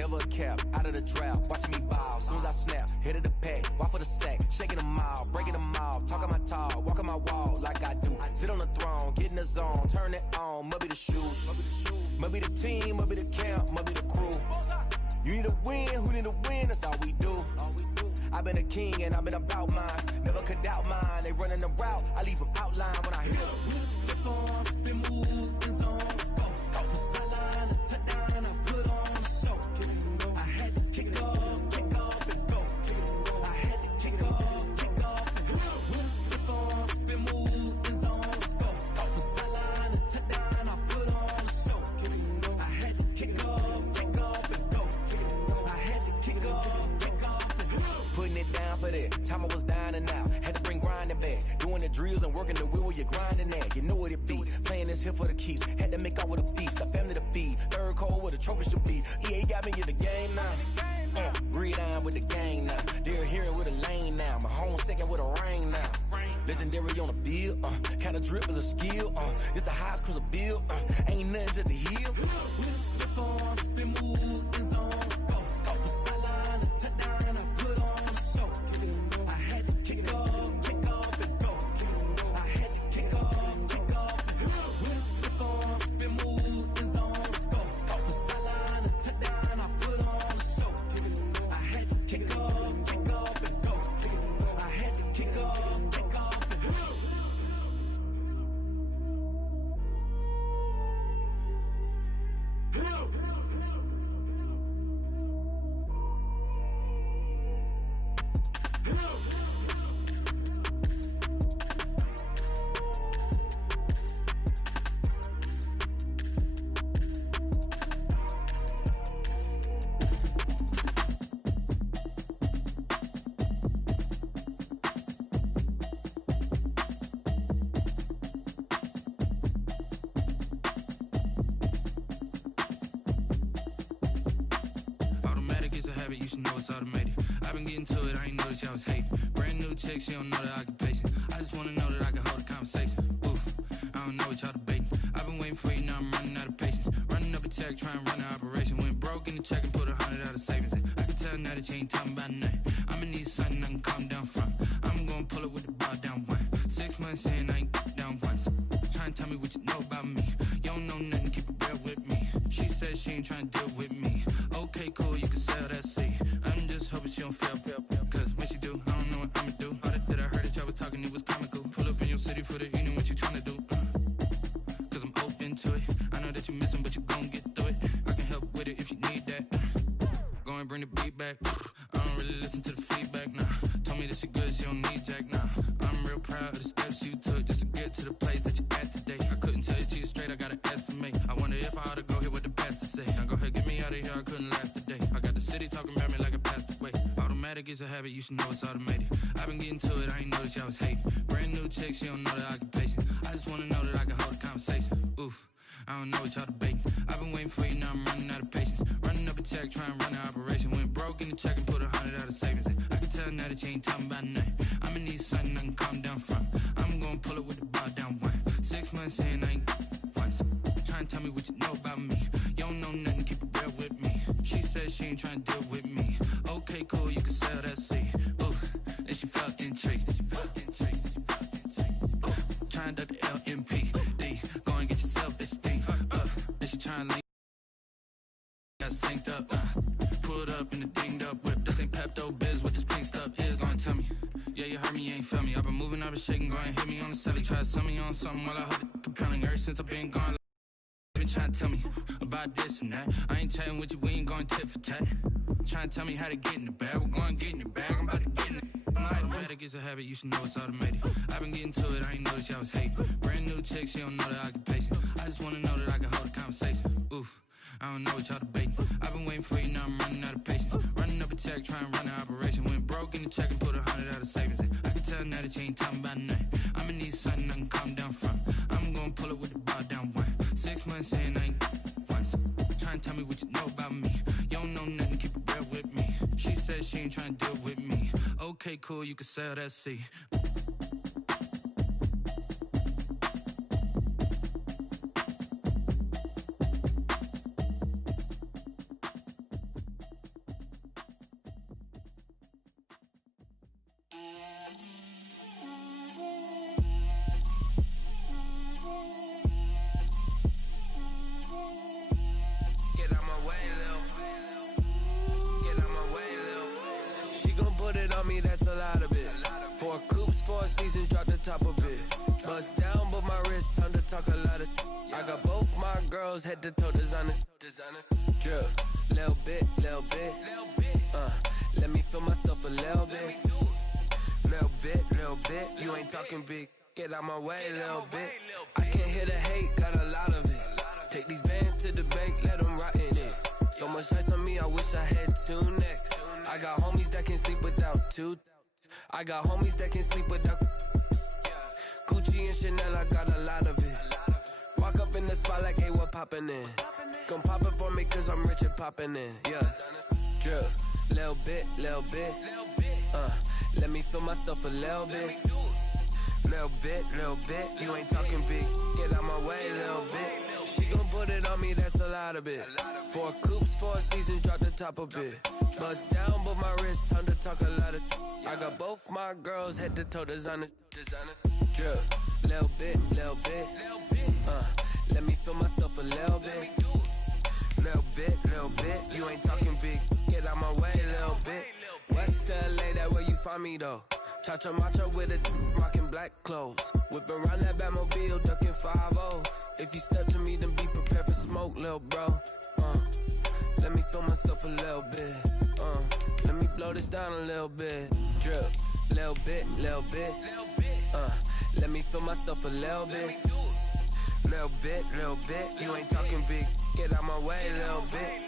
never a cap, out of the drought, watching me ball. Soon as I snap, hit of the pack, walk for the sack, shaking them all, breaking them off, talking my talk, walking my wall like I do. Sit on the throne, get in the zone, turn it on, must be the shoes, must be the team, must be the camp, must be the crew. You need a win, who need a win, that's all we do. I've been a king and I've been about mine, never could doubt mine. They running the route, I leave them outline when I hit them. Step on, spin move, in zone, scope. The sideline, a touchdown, I put on a show. I had to kick off and go. I had to kick off and go. Step on, spin move, in zone, scope. The sideline, a touchdown, I put on a show. I had to kick off and go. I had to kick off and go. Putting it down for that, time I was dying and out. Had to bring grinding back, doing the drills and working the wheel where you're grinding at. You know what it be, playing this here for the keeps. Had to make out with a feast, a family to feed. Third cold where the trophy should be. EA got me in the game now. Breed on with the gang now. They're hearing with a lane now. My home second with a rain now. Legendary on the field, kind of drip is a skill. It's the highest cruiser bill, ain't nothing just the hill. Step on, spin move, in zone, scope. The sideline, a touchdown, I put on a show. I had to kick off and go. I had to kick off and go. Step on, spin move, in zone, scope. The sideline, a touchdown, I put on a show. I had to kick off and go. I had to kick off and go. You should know it's automated. I've been getting to it, I ain't noticed y'all was hating. Brand new chick, she don't know the occupation. I just wanna know that I can hold a conversation. Oof, I don't know what y'all debating. I've been waiting for you, now I'm running out of patience. Running up a check, trying to run an operation. Went broke in the check and put 100 out of savings in. I can tell now that you ain't talking about nothing. I'ma need something I can calm down from. I'm gonna pull it with the bar down one. 6 months in, I ain't down once. Trying to tell me what you know about me. You don't know nothing, keep it real with me. She said she ain't trying to deal with me. Okay, cool, you can sell that seat. I'm just hoping she don't fail. Cause when she do, I don't know what I'ma do. All that I heard that y'all was talking, it was comical. Pull up in your city for the evening, what you tryna do? Cause I'm open to it. I know that you missing, but you gon' get through it. I can help with it if you need that. Go and bring the beat back. I don't really listen to the feedback, nah. Told me that she good, she don't need jack, nah. I'm real proud of the steps you took just to get to the place that you at today. I couldn't tell you to you straight, I gotta estimate. I wonder if I ought to go here with the pastor say. Now go ahead, get me out of here, I couldn't last a day. I got the city talking about me like I passed away. Automatic is a habit, you should know it's automated. I've been getting to it, I ain't noticed y'all was hating. Brand new chick, she don't know the occupation. I just wanna know that I can hold a conversation. Oof, I don't know what y'all debating. I've been waiting for you, now I'm running out of patience. Running up a check, trying to run an operation. Went broke in the check and put 100 out of savings in. I can tell now that you ain't talking about nothing. I'ma need something I can calm down from. I'm gonna pull it with the bar down one. 6 months in, I ain't once. Trying to tell me what you know about me. You don't know nothing, keep it real with me. She said she ain't trying to deal with me. Okay, cool, you can sell that seat. Ooh, and she felt intrigued. Trying to duck the LMPD. Go and get your self-esteem up. And she trying to link. Got synced up. Pulled up in the dinged up whip. This ain't Pepto-Biz, what this pink stuff is. Gonna tell me. Yeah, you heard me, you ain't feel me. I've been moving, I've been shaking. Go and hit me on the celly. Try to sell me on something while I hold it compelling. Ever since I've been gone. Been trying to tell me about this and that. I ain't chatting with you, we ain't going tit for tat. Trying to tell me how to get in the bag. We're going to get in the bag, I'm about to get in it. Automatic is a habit, you should know it's automated. I've been getting to it, I ain't noticed y'all was hating. Brand new chick, she don't know the occupation. I just wanna know that I can hold a conversation. Oof, I don't know what y'all debating. I've been waiting for you, now I'm running out of patience. Running up a check, trying to run an operation. Went broke in the check and put 100 out of savings in. I can tell now that you ain't talking about nothing. I'ma need something I can calm down from. I'm gonna pull it with the bar down one. 6 months in, I ain't once. Trying to tell me what you know about me. You don't know nothing, keep it real with me. She said she ain't trying to deal with me. Okay, cool, you can sell that seat. Bust down, but my wrist time to talk a lot of. I got both my girls head to toe designer. Drip, little bit. Let me feel myself a little bit. Little bit. You ain't talking big. Get out my way, little bit. I can't hear the hate, got a lot of it. Take these bands to the bank, let them rot in it. So much ice on me, I wish I had two necks. I got homies that can sleep without two. I got homies that can sleep without. Gucci and Chanel, I got a lot of it. Walk up in the spot like, hey, what poppin' in? Gon' pop it for me cause I'm rich and poppin' in. Yeah, drip, little bit. Let me feel myself a little bit. Little bit. You ain't talking big. Get out my way, little bit. She gon' put it on me, that's a lot of it. 4 coops, 4 seasons, drop the top a bit. Bust down, but my wrist, time to talk a lot of. I got both my girls head to toe designer. Drip, little bit. Let me feel myself a little bit. Little bit. You ain't talking big. Get out my way, little bit. West LA, that where you find me though. Cha-cha matcha with it, rockin' black clothes. Whippin' around that Batmobile, duckin' 5-0. If you step to me, then be prepared for smoke, lil' bro. Let me feel myself a little bit. Let me blow this down a little bit. Drip, little bit. Let me feel myself a little bit. Little bit. You ain't talking big. Get out my way, little bit.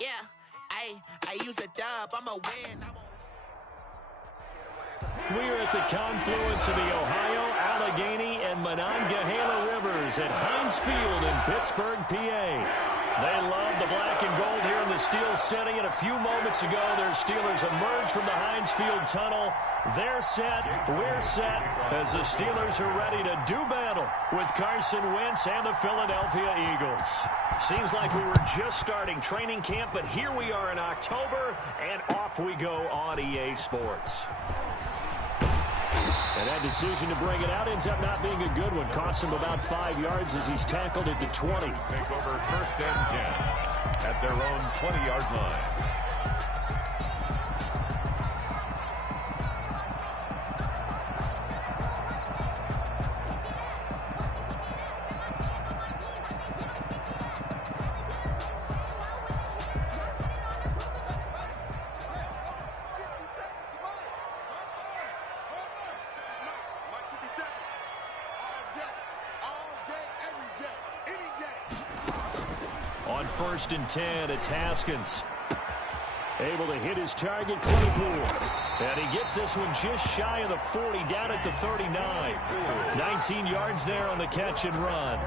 Yeah, I use a dub, I'm a win. We're at the confluence of the Ohio, Allegheny, and Monongahela Rivers at Heinz Field in Pittsburgh, PA. They love the black and gold here in the Steel City, and a few moments ago, their Steelers emerged from the Heinz Field tunnel. They're set, we're set, as the Steelers are ready to do battle with Carson Wentz and the Philadelphia Eagles. Seems like we were just starting training camp, but here we are in October, and off we go on EA Sports. And that decision to bring it out ends up not being a good one. Costs him about 5 yards as he's tackled at the 20. Take over 1st and 10 at their own 20-yard line. On 1st and 10, it's Haskins. Able to hit his target, Claypool. And he gets this one just shy of the 40, down at the 39. 19 yards there on the catch and run.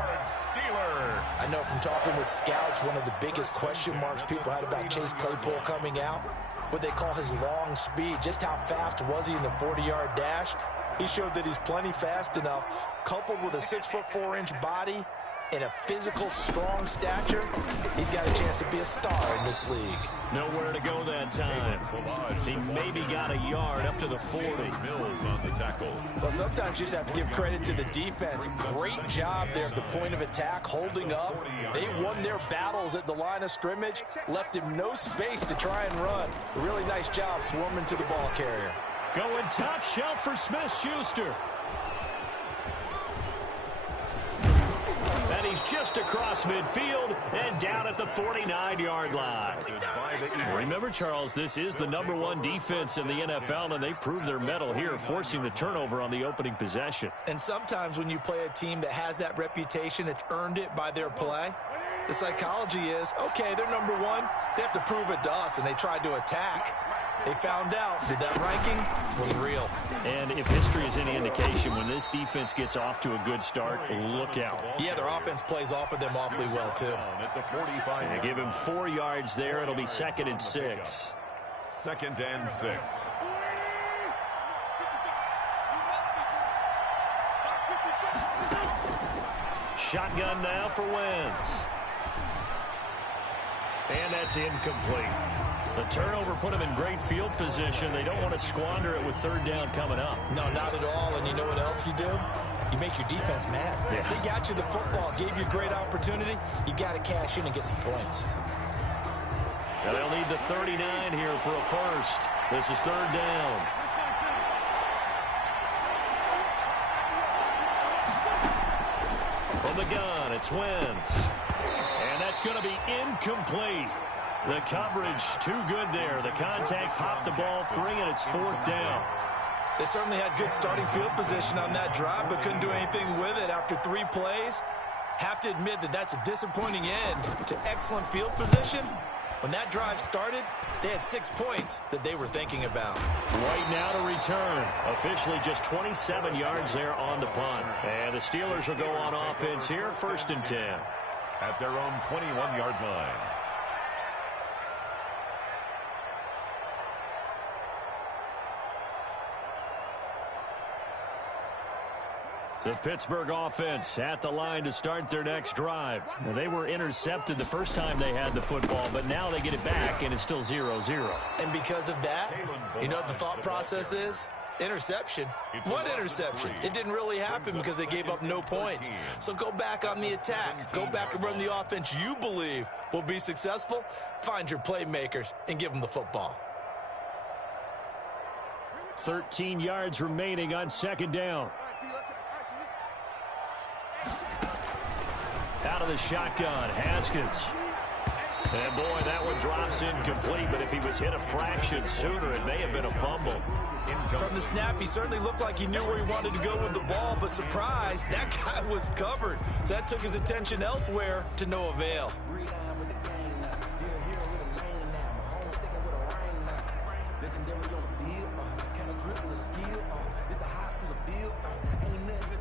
I know from talking with scouts, one of the biggest question marks people had about Chase Claypool coming out, what they call his long speed. Just how fast was he in the 40-yard dash? He showed that he's plenty fast enough, coupled with a 6'4" body and a physical, strong stature. He's got a chance to be a star in this league. Nowhere to go that time. He maybe got a yard up to the 40. Mills on the tackle. Well, sometimes you just have to give credit to the defense. Great job there at the point of attack, holding up. They won their battles at the line of scrimmage, left him no space to try and run. A really nice job swarming to the ball carrier. Going top shelf for Smith-Schuster. And he's just across midfield and down at the 49-yard line. Remember, Charles, this is the #1 defense in the NFL, and they proved their mettle here, forcing the turnover on the opening possession. And sometimes when you play a team that has that reputation, it's earned it by their play. The psychology is, okay, they're #1. They have to prove it to us, and they tried to attack. They found out that that ranking was real. And if history is any indication, when this defense gets off to a good start, look out. Yeah, their offense plays off of them awfully well, too. At the 45. And they give him 4 yards there. It'll be 2nd and 6. 2nd and 6. Shotgun now for Wentz. And that's incomplete. The turnover put them in great field position. They don't want to squander it with third down coming up. No, not at all. And you know what else you do? You make your defense mad. Yeah. They got you the football, gave you a great opportunity. You got to cash in and get some points. And they'll need the 39 here for a first. This is third down. From the gun, it's Wentz. And that's going to be incomplete. The coverage too good there. The contact popped the ball free, and it's fourth down. They certainly had good starting field position on that drive, but couldn't do anything with it after 3 plays. Have to admit that that's a disappointing end to excellent field position. When that drive started, they had 6 points that they were thinking about. Right now to return. Officially just 27 yards there on the punt. And the Steelers will go on offense here, 1st and 10. At their own 21-yard line. The Pittsburgh offense at the line to start their next drive. Now, they were intercepted the first time they had the football, but now they get it back, and it's still 0-0. And because of that, you know what the thought process is? Interception. What interception? It didn't really happen because they gave up no points. So go back on the attack. Go back and run the offense you believe will be successful. Find your playmakers and give them the football. 13 yards remaining on second down. Out of the shotgun, Haskins. And boy, that one drops incomplete, but if he was hit a fraction sooner, it may have been a fumble. From the snap, he certainly looked like he knew where he wanted to go with the ball, but surprise, that guy was covered. So that took his attention elsewhere to no avail.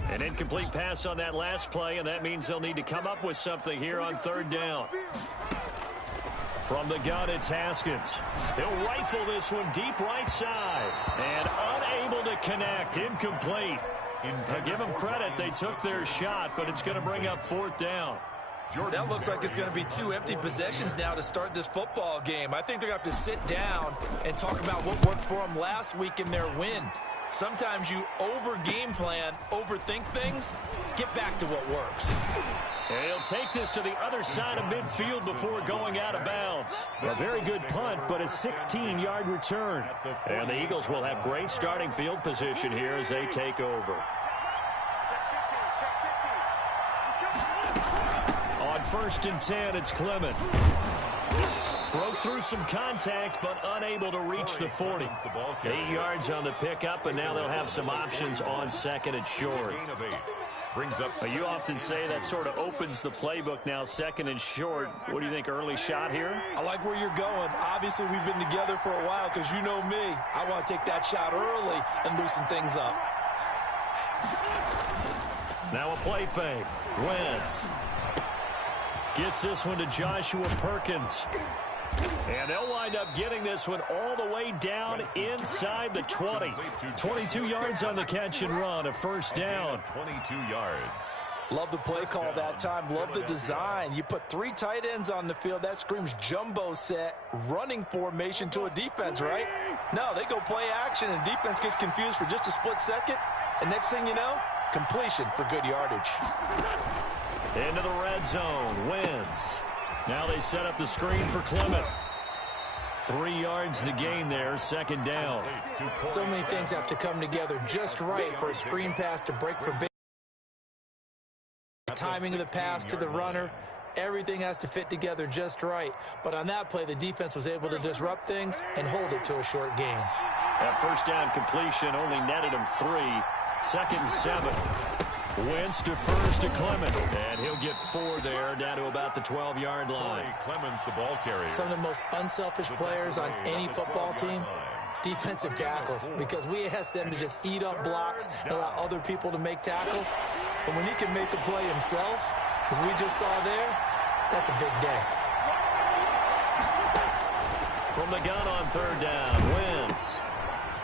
An incomplete pass on that last play, and that means they'll need to come up with something here on third down. From the gun, it's Haskins. He'll rifle this one deep right side. And unable to connect. Incomplete. To give them credit, they took their shot, but it's going to bring up fourth down. That looks like it's going to be 2 empty possessions now to start this football game. I think they're going to have to sit down and talk about what worked for them last week in their win. Sometimes you over-game plan, overthink things. Get back to what works. And he'll take this to the other side of midfield before going out of bounds. A very good punt, but a 16-yard return. And the Eagles will have great starting field position here as they take over. On 1st and 10, it's Clement. Broke through some contact, but unable to reach the 40. 8 yards on the pickup, and now they'll have some options on 2nd and short. You often say that sort of opens the playbook now, 2nd and short. What do you think, early shot here? I like where you're going. Obviously, we've been together for a while because you know me. I want to take that shot early and loosen things up. Now a play fake. Wentz gets this one to Joshua Perkins. And they'll wind up getting this one all the way down inside the 20. 22 yards on the catch and run, a first down. 22 yards. Love the play call that time. Love the design. You put 3 tight ends on the field. That screams jumbo set, running formation to a defense, right? No, they go play action, and defense gets confused for just a split second. And next thing you know, completion for good yardage. Into the red zone, Wentz. Now they set up the screen for Clement. 3 yards the gain there, 2nd down. So many things have to come together just right for a screen pass to break for big. Timing of the pass to the runner, everything has to fit together just right. But on that play, the defense was able to disrupt things and hold it to a short gain. That first down completion only netted him 3. 2nd and 7. Wentz defers to Clement, and he'll get 4 there, down to about the 12-yard line. Clement, the ball carrier. Some of the most unselfish players on any football team, defensive tackles, because we ask them to just eat up blocks and allow other people to make tackles. But when he can make a play himself, as we just saw there, that's a big day. From the gun on 3rd down, Wentz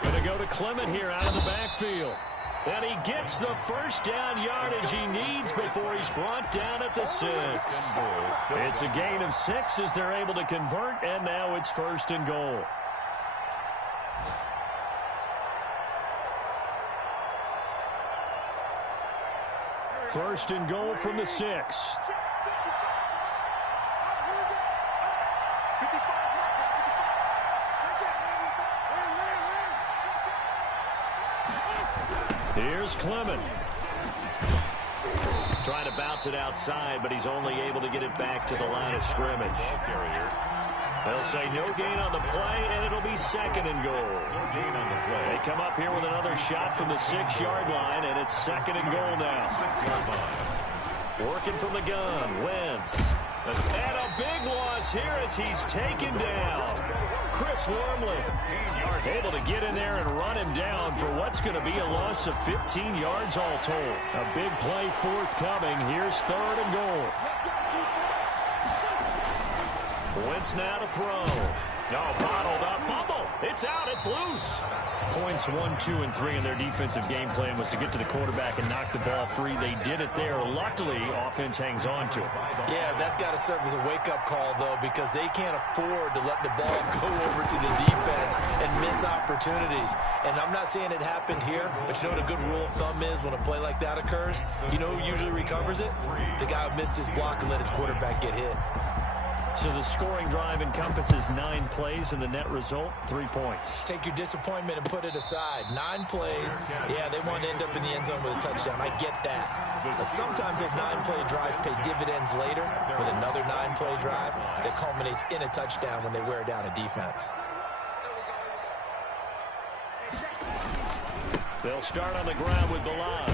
going to go to Clement here out of the backfield. And he gets the first down yardage he needs before he's brought down at the 6. It's a gain of 6 as they're able to convert, and now it's 1st and goal. First and goal from the 6. Here's Clement. Trying to bounce it outside, but he's only able to get it back to the line of scrimmage. They'll say no gain on the play, and it'll be 2nd and goal. They come up here with another shot from the 6-yard line, and it's 2nd and goal now. Working from the gun, Wentz. And a big loss here as he's taken down. Chris Wormley able to get in there and run him down for what's going to be a loss of 15 yards all told. A big play forthcoming. Here's 3rd and goal. Wentz now to throw. No, bottled up, fumble. It's out, it's loose. Points 1, 2, and 3 in their defensive game plan was to get to the quarterback and knock the ball free. They did it there. Luckily, offense hangs on to it. Yeah, that's got to serve as a wake-up call, though, because they can't afford to let the ball go over to the defense and miss opportunities. And I'm not saying it happened here, but you know what a good rule of thumb is when a play like that occurs? You know who usually recovers it? The guy who missed his block and let his quarterback get hit. So the scoring drive encompasses 9 plays, and the net result, 3 points. Take your disappointment and put it aside. 9 plays. Yeah, they want to end up in the end zone with a touchdown. I get that. But sometimes those 9-play drives pay dividends later with another 9-play drive that culminates in a touchdown when they wear down a defense. They'll start on the ground with Balaj.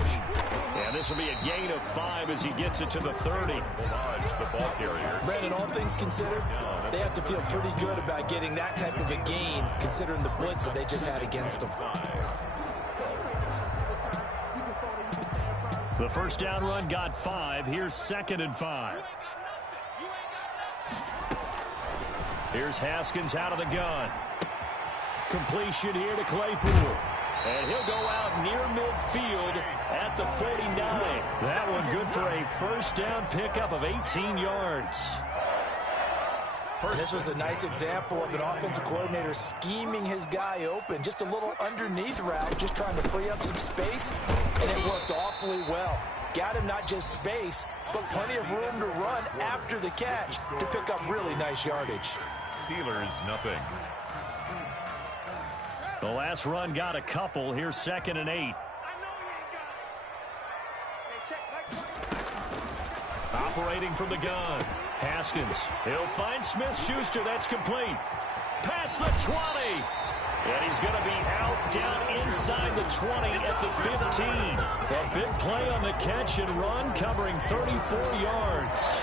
And this will be a gain of 5 as he gets it to the 30. Balaj, the ball carrier. Brandon, all things considered, they have to feel pretty good about getting that type of a gain considering the blitz that they just had against them. The first down run got 5. Here's 2nd and 5. Here's Haskins out of the gun. Completion here to Claypool. And he'll go out near midfield at the 49. That one good for a first down pickup of 18 yards. This was a nice example of an offensive coordinator scheming his guy open. Just a little underneath route, just trying to free up some space, and it worked awfully well. Got him not just space, but plenty of room to run after the catch to pick up really nice yardage. Steelers, nothing. The last run got a couple. Here's 2nd and 8. Operating from the gun. Haskins. He'll find Smith-Schuster. That's complete. Past the 20. And he's going to be out down inside the 20 at the 15. A big play on the catch and run covering 34 yards.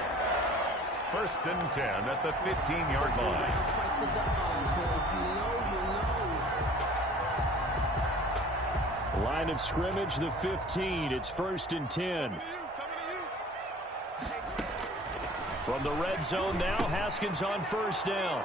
1st and 10 at the 15-yard line. Line of scrimmage, the 15. It's 1st and 10. From the red zone now, Haskins on first down.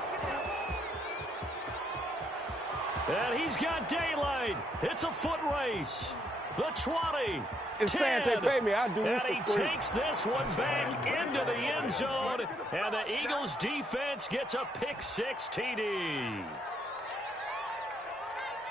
And he's got daylight. It's a foot race. The 20. It's 10, sad they pay me. I do this and he for free. takes this one back into the end zone. And the Eagles defense gets a pick-6 TD.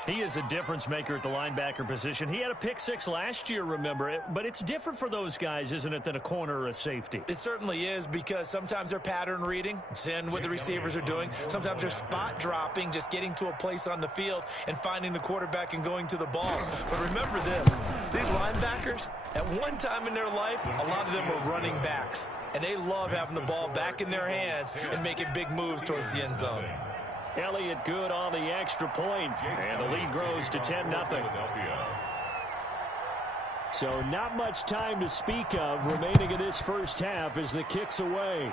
He is a difference maker at the linebacker position. He had a pick-6 last year, remember it. But it's different for those guys, isn't it, than a corner or a safety? It certainly is, because sometimes they're pattern reading, seeing what the receivers are doing. Sometimes they're spot dropping, just getting to a place on the field and finding the quarterback and going to the ball. But remember this, these linebackers, at one time in their life, a lot of them were running backs. And they love having the ball back in their hands and making big moves towards the end zone. Elliott good on the extra point, and the lead grows to 10-0. So not much time to speak of remaining in this first half as the kick's away.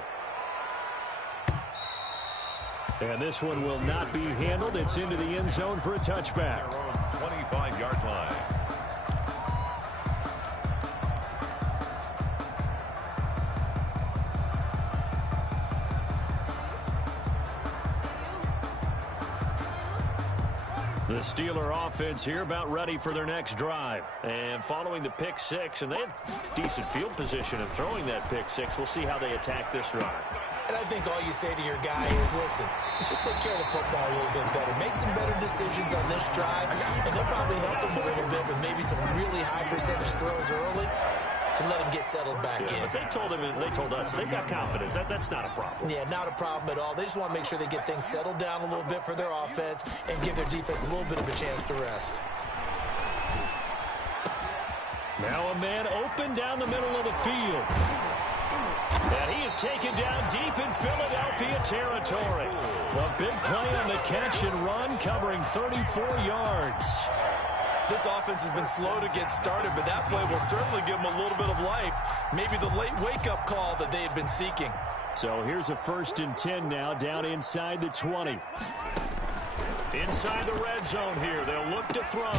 And this one will not be handled. It's into the end zone for a touchback. 25-yard line. The The Steeler offense here about ready for their next drive. And following the pick six, and they had decent field position in throwing that pick six. We'll see how they attack this drive. And I think all you say to your guy is, listen, let's just take care of the football a little bit better. Make some better decisions on this drive, and they'll probably help him a little bit with maybe some really high percentage throws early to let him get settled back in. But they told us they've got confidence. That's not a problem. Yeah, not a problem at all. They just want to make sure they get things settled down a little bit for their offense and give their defense a little bit of a chance to rest. Now a man open down the middle of the field. And he is taken down deep in Philadelphia territory. A big play on the catch and run, covering 34 yards. This offense has been slow to get started, but that play will certainly give them a little bit of life. Maybe the late wake-up call that they had been seeking. So here's a 1st and 10 now, down inside the 20. Inside the red zone here, they'll look to throw.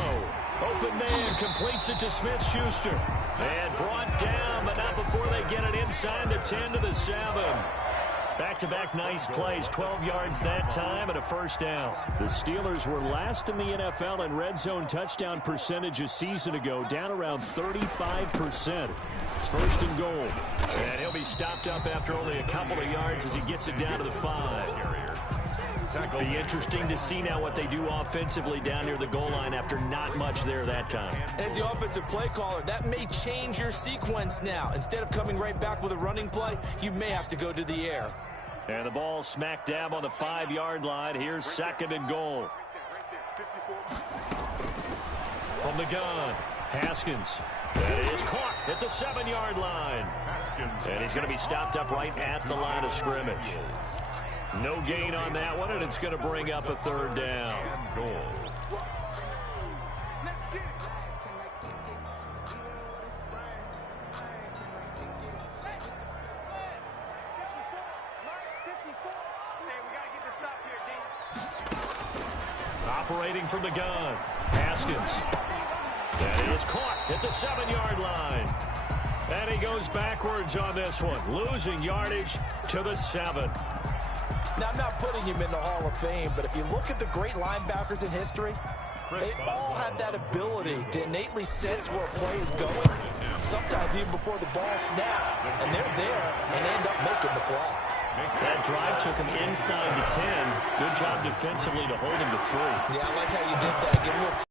Open man completes it to Smith-Schuster. And brought down, but not before they get it inside the 10 to the 7. Back-to-back nice plays, 12 yards that time and a 1st down. The Steelers were last in the NFL in red zone touchdown percentage a season ago, down around 35%. It's 1st and goal. And he'll be stopped up after only a couple of yards as he gets it down to the 5. Be interesting to see now what they do offensively down near the goal line after not much there that time. As the offensive play caller, that may change your sequence now. Instead of coming right back with a running play, you may have to go to the air. And the ball smack dab on the 5-yard line. Here's 2nd and goal. From the gun, Haskins. That is caught at the 7-yard line. And he's going to be stopped up right at the line of scrimmage. No gain on that one, and it's going to bring up a 3rd down. Operating from the gun, Haskins. That is caught at the 7-yard line. And he goes backwards on this one, losing yardage to the 7. Now, I'm not putting him in the Hall of Fame, but if you look at the great linebackers in history, they all have that ability to innately sense where a play is going, sometimes even before the ball snaps, and they're there and end up making the play. That drive took him inside the 10. Good job defensively to hold him to 3. Yeah, I like how you did that. Give a little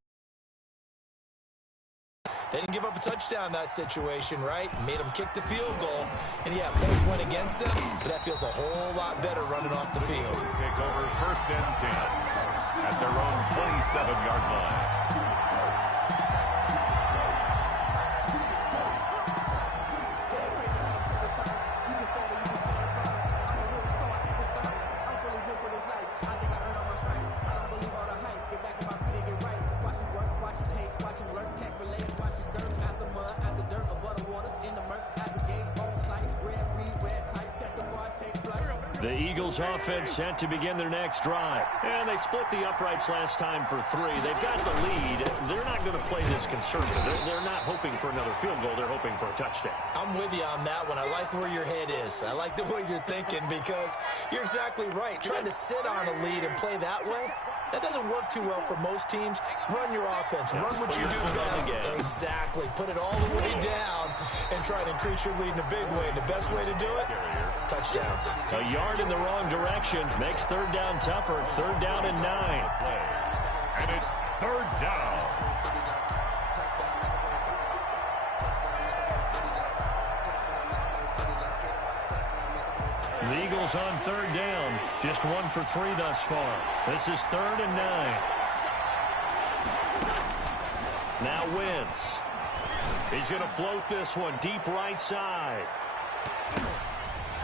They didn't give up a touchdown in that situation, right? Made them kick the field goal. And, yeah, points went against them, but that feels a whole lot better running off the field. Take over 1st and 10 at their own 27-yard line. The Eagles offense set to begin their next drive. And they split the uprights last time for 3. They've got the lead. They're not going to play this conservative. They're not hoping for another field goal. They're hoping for a touchdown. I'm with you on that one. I like where your head is. I like the way you're thinking because you're exactly right. Trying to sit on a lead and play that way, that doesn't work too well for most teams. Run your offense. Run what you do best. Exactly. Put it all the way down and try to increase your lead in a big way. And the best way to do it, touchdowns. A yard in the wrong direction makes 3rd down tougher. 3rd down and 9. And it's 3rd down. The Eagles on 3rd down. Just 1 for 3 thus far. This is 3rd and 9. Now Wentz. He's going to float this one deep right side.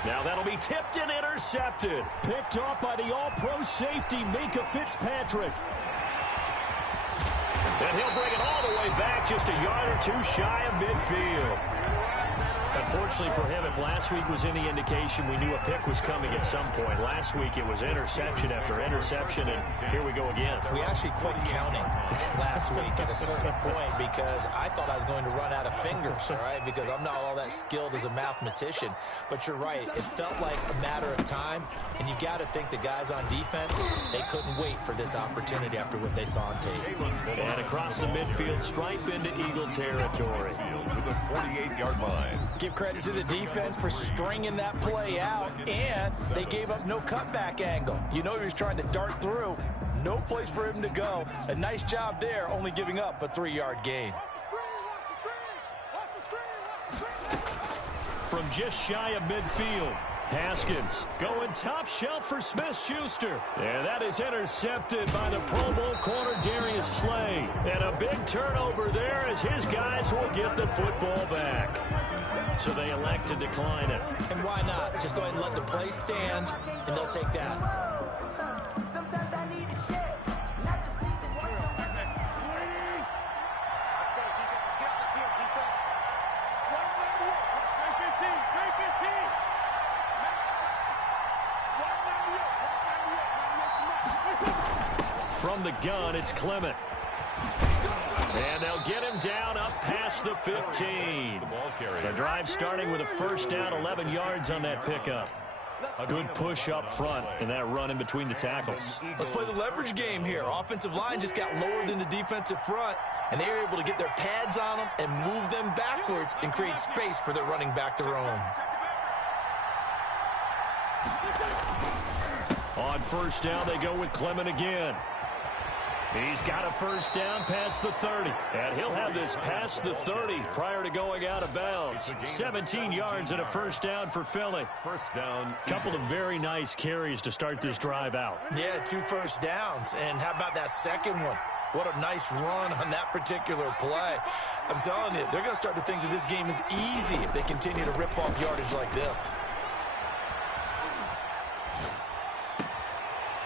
Now that'll be tipped and intercepted. Picked off by the all-pro safety, Minkah Fitzpatrick. And he'll bring it all the way back, just a yard or 2 shy of midfield. A Unfortunately for him, if last week was any indication, we knew a pick was coming at some point. Last week it was interception after interception, and here we go again. We actually quit counting last week at a certain point because I thought I was going to run out of fingers, all right, because I'm not all that skilled as a mathematician. But you're right. It felt like a matter of time, and you got to think the guys on defense, they couldn't wait for this opportunity after what they saw on tape. And across the midfield stripe into Eagle territory. To the 48-yard line. Give credit to the defense for stringing that play out, and they gave up no cutback angle. You know he was trying to dart through. No place for him to go. A nice job there, only giving up a 3-yard gain. From just shy of midfield, Haskins going top shelf for Smith-Schuster. And that is intercepted by the Pro Bowl corner Darius Slay. And a big turnover there as his guys will get the football back. So they elect to decline it. And why not? Just go ahead and let the play stand, and they'll take that. From the gun, it's Clement. And they'll get him down up past the 15. The drive starting with a first down, 11 yards on that pickup. A good push up front and that run in between the tackles. Let's play the leverage game here. Offensive line just got lower than the defensive front, and they were able to get their pads on them and move them backwards and create space for their running back to roam. On first down, they go with Clement again. He's got a first down past the 30. And he'll have this past the 30 prior to going out of bounds. 17 yards and a first down for Philly. First down. Couple of very nice carries to start this drive out. Yeah, 2 first downs. And how about that second one? What a nice run on that particular play. I'm telling you, they're going to start to think that this game is easy if they continue to rip off yardage like this.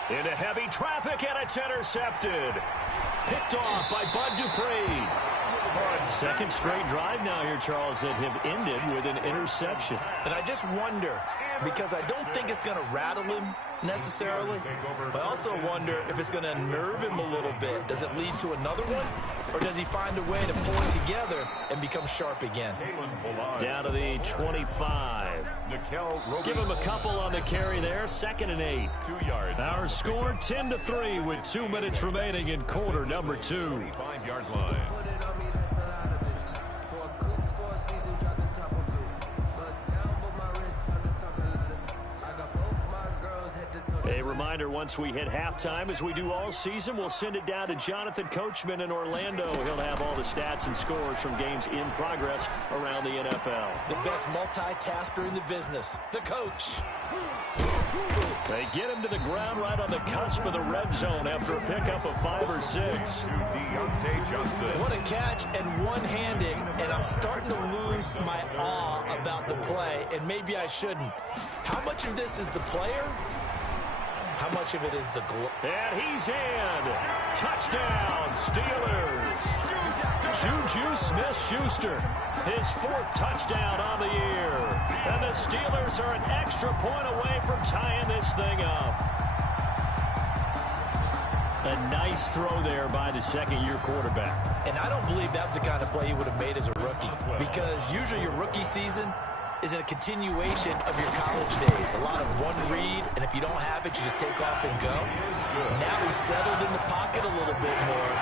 Into heavy traffic, and it's intercepted. Picked off by Bud Dupree. Second straight drive now here, Charles, that have ended with an interception. And I just wonder, because I don't think it's going to rattle him necessarily, but I also wonder if it's going to unnerve him a little bit. Does it lead to another one, or does he find a way to pull it together and become sharp again? Down to the 25. Give him a couple on the carry there. 2nd and 8. 2 yards. Our score 10-3 with 2 minutes remaining in quarter number 2. 5-yard line. A reminder, once we hit halftime, as we do all season, we'll send it down to Jonathan Coachman in Orlando. He'll have all the stats and scores from games in progress around the NFL. The best multitasker in the business, the coach. They get him to the ground right on the cusp of the red zone after a pickup of 5 or 6. Deontay Johnson. What a catch and one-handing, and I'm starting to lose my awe about the play, and maybe I shouldn't. How much of this is the player? How much of it is the glove? And he's in. Touchdown, Steelers. Juju Smith-Schuster, his 4th touchdown on the year. And the Steelers are an extra point away from tying this thing up. A nice throw there by the second-year quarterback. And I don't believe that was the kind of play he would have made as a rookie, because usually your rookie season is a continuation of your college days. A lot of one read, and if you don't have it, you just take off and go. Now he's settled in the pocket a little bit more,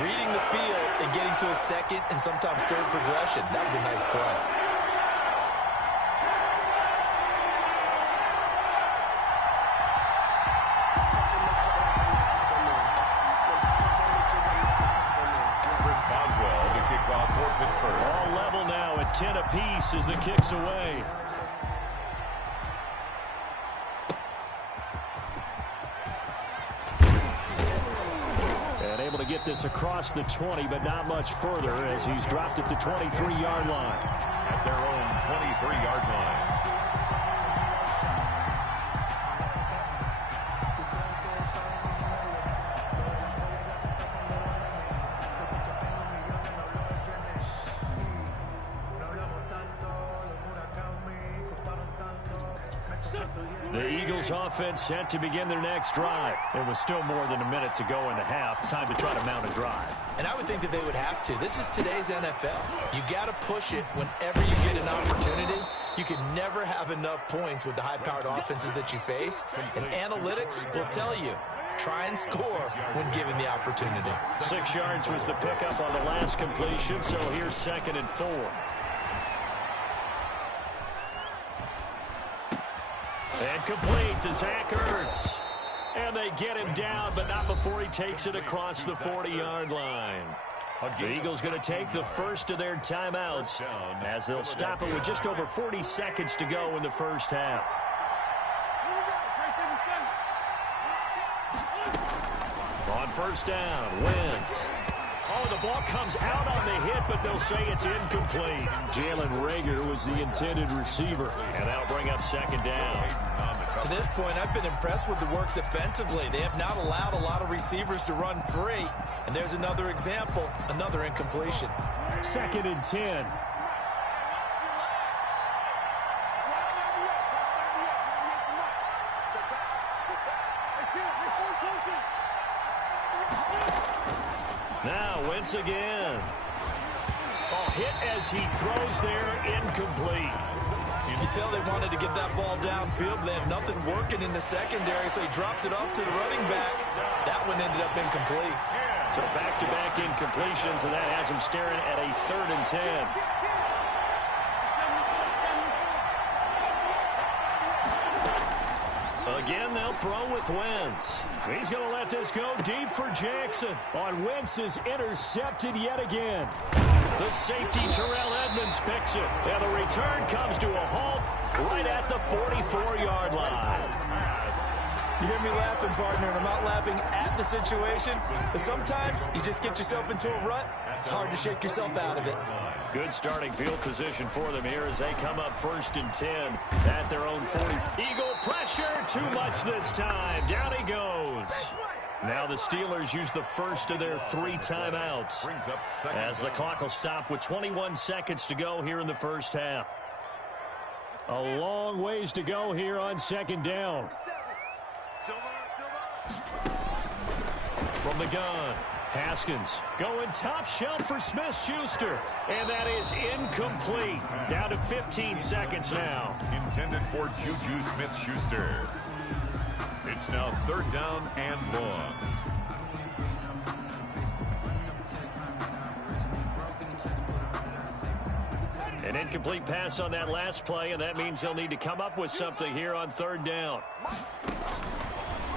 reading the field and getting to a second and sometimes third progression. That was a nice play. All level now at 10 apiece as the kick's away. And able to get this across the 20, but not much further as he's dropped at the 23-yard line. At their own 23-yard line. The Eagles offense set to begin their next drive. There was still more than a minute to go in the half. Time to try to mount a drive. And I would think that they would have to. This is today's NFL. You got to push it whenever you get an opportunity. You can never have enough points with the high-powered offenses that you face. And analytics will tell you, try and score when given the opportunity. 6 yards was the pickup on the last completion, so here's 2nd and 4. And complete to Zach Ertz. And they get him down, but not before he takes it across the 40-yard line. The Eagles going to take the first of their timeouts as they'll stop it with just over 40 seconds to go in the first half. On first down, Wentz. Oh, the ball comes out on the hit, but they'll say it's incomplete. Jalen Reagor was the intended receiver, and that'll bring up 2nd down. To this point, I've been impressed with the work defensively. They have not allowed a lot of receivers to run free. And there's another example, another incompletion. 2nd and 10. Now Wentz again. Oh, hit as he throws there, incomplete. You can tell they wanted to get that ball downfield, but they had nothing working in the secondary, so he dropped it off to the running back. That one ended up incomplete. So back-to-back incompletions, and that has him staring at a 3rd and 10. Again, they'll throw with Wentz. He's going to let this go deep for Jackson. On Wentz is intercepted yet again. The safety, Terrell Edmonds, picks it. And the return comes to a halt right at the 44-yard line. You hear me laughing, partner, and I'm not laughing at the situation. But sometimes you just get yourself into a rut. It's hard to shake yourself out of it. Good starting field position for them here as they come up 1st and 10 at their own 40. Eagle pressure, too much this time. Down he goes. Now the Steelers use the first of their 3 timeouts as the clock will stop with 21 seconds to go here in the first half. A long ways to go here on 2nd down. From the gun, Haskins going top shelf for Smith-Schuster. And that is incomplete. Down to 15 seconds now. Intended for Juju Smith-Schuster. It's now 3rd down and long. An incomplete pass on that last play, and that means they'll need to come up with something here on 3rd down.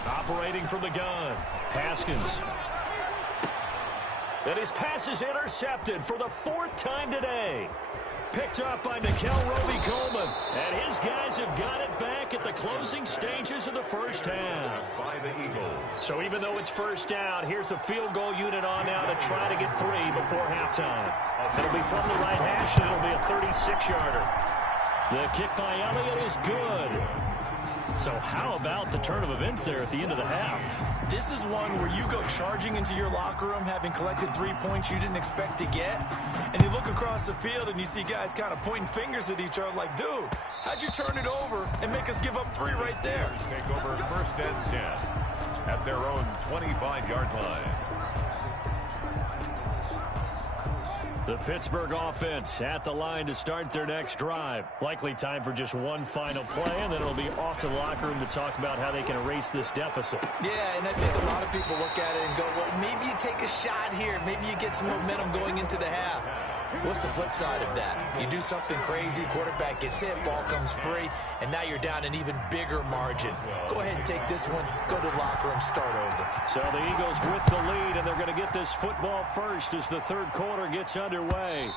Operating from the gun, Haskins. And his pass is intercepted for the 4th time today. Picked up by Nickel Roby-Coleman. And his guys have got it back at the closing stages of the first half. By the Eagles. So even though it's 1st down, here's the field goal unit on now to try to get 3 before halftime. It'll be from the right hash, and it'll be a 36-yarder. The kick by Elliott is good. So how about the turn of events there at the end of the half? This is one where you go charging into your locker room having collected 3 points you didn't expect to get, and you look across the field and you see guys kind of pointing fingers at each other like, dude, how'd you turn it over and make us give up 3 right there? Take over 1st and 10 at their own 25-yard line. The Pittsburgh offense at the line to start their next drive. Likely time for just one final play, and then it'll be off to the locker room to talk about how they can erase this deficit. Yeah, and I think a lot of people look at it and go, well, maybe you take a shot here. Maybe you get some momentum going into the half. What's the flip side of that? You do something crazy, quarterback gets hit, ball comes free, and now you're down an even bigger margin. Go ahead and take this one, go to the locker room, start over. So the Eagles with the lead, and they're going to get this football first as the 3rd quarter gets underway.